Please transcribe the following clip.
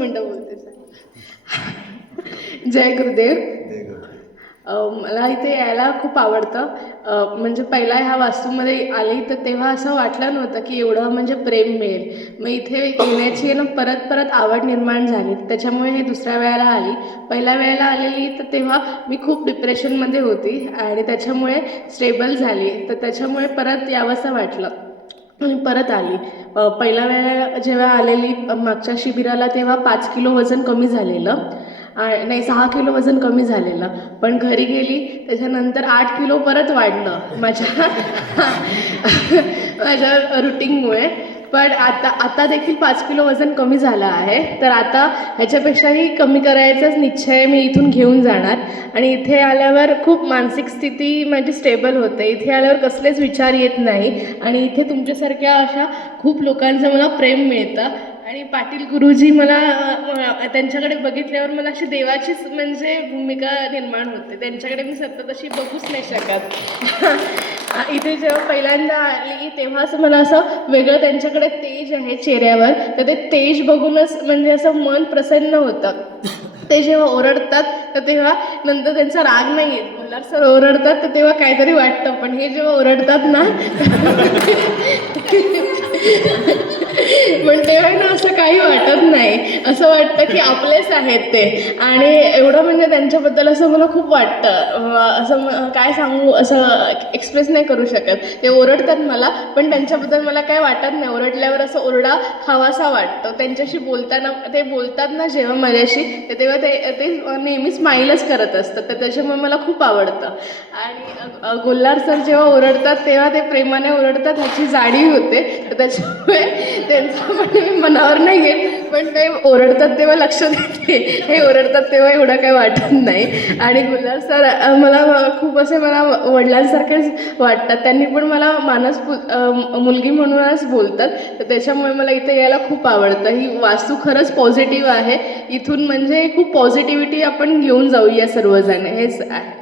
मिनटं बोलते सर. जय गुरुदेव. मला इथे यायला खूप आवडतं. म्हणजे पहिला ह्या वास्तूमध्ये आले तर तेव्हा असं वाटलं नव्हतं की एवढं म्हणजे प्रेम मिळेल. मग इथे येण्याची ना परत परत आवड निर्माण झाली. त्याच्यामुळे हे दुसऱ्या वेळेला आली. पहिल्या वेळेला आलेली तर तेव्हा मी खूप डिप्रेशनमध्ये होती आणि त्याच्यामुळे स्टेबल झाली. तर त्याच्यामुळे परत यावंसं वाटलं आणि परत आली. पहिल्या वेळेला जेव्हा आलेली मागच्या शिबिराला तेव्हा 5 किलो वजन कमी झालेलं. नाही 6 किलो वजन कमी झालेलं. पण घरी गेली त्याच्यानंतर 8 किलो परत वाढलं माझ्या माझ्या रुटीनमुळे. पण आता देखील 5 किलो वजन कमी झालं आहे. तर आता ह्याच्यापेक्षाही कमी करायचाच निश्चय मी इथून घेऊन जाणार. आणि इथे आल्यावर खूप मानसिक स्थिती माझी स्टेबल होते. इथे आल्यावर कसलेच विचार येत नाही आणि इथे तुमच्यासारख्या अशा खूप लोकांचं मला प्रेम मिळतं. आणि पाटील गुरुजी मला त्यांच्याकडे बघितल्यावर मला अशी देवाचीच म्हणजे भूमिका निर्माण होते. त्यांच्याकडे मी सतत अशी बघूच नाही शकत. इथे जेव्हा पहिल्यांदा आली तेव्हाच मला असं वेगळं त्यांच्याकडे तेज आहे चेहऱ्यावर. तर ते तेज बघूनच म्हणजे असं मन प्रसन्न होतं. ते जेव्हा ओरडतात तर तेव्हा नंतर त्यांचा राग नाही येत. मल्हार सर ओरडतात तर तेव्हा काहीतरी वाटतं. पण हे जेव्हा ओरडतात ना पण तेव्हा ना असं काही वाटत नाही. असं वाटतं की आपलेच आहेत ते. आणि एवढं म्हणजे त्यांच्याबद्दल असं मला खूप वाटतं. असं काय सांगू, असं एक्सप्रेस नाही करू शकत. ते ओरडतात मला पण त्यांच्याबद्दल मला काय वाटत नाही. ओरडल्यावर असं ओरडा खावासा वाटतो. त्यांच्याशी बोलताना ते बोलतात ना जेव्हा माझ्याशी तर तेव्हा ते नेहमी स्माईलच करत असतात. तर त्याच्यामुळे मला खूप आवडतं. आणि गोल्हार सर जेव्हा ओरडतात तेव्हा ते प्रेमाने ओरडतात ह्याची जाणीव होते. तर त्याच्यामुळे त्यांचं पण मी मनावर नाही घेत. पण ते ओरडतात तेव्हा लक्ष देते. हे ओरडतात तेव्हा एवढं काही वाटत नाही. आणि गुल्हार सर मला खूप असे मला वडिलांसारखेच वाटतात. त्यांनी पण मला मानस मुलगी म्हणूनच बोलतात. तर त्याच्यामुळे मला इथे यायला खूप आवडतं. ही वास्तू खरंच पॉझिटिव्ह आहे. इथून म्हणजे खूप पॉझिटिव्हिटी आपण घेऊन जाऊया सर्वजण हेच आहे.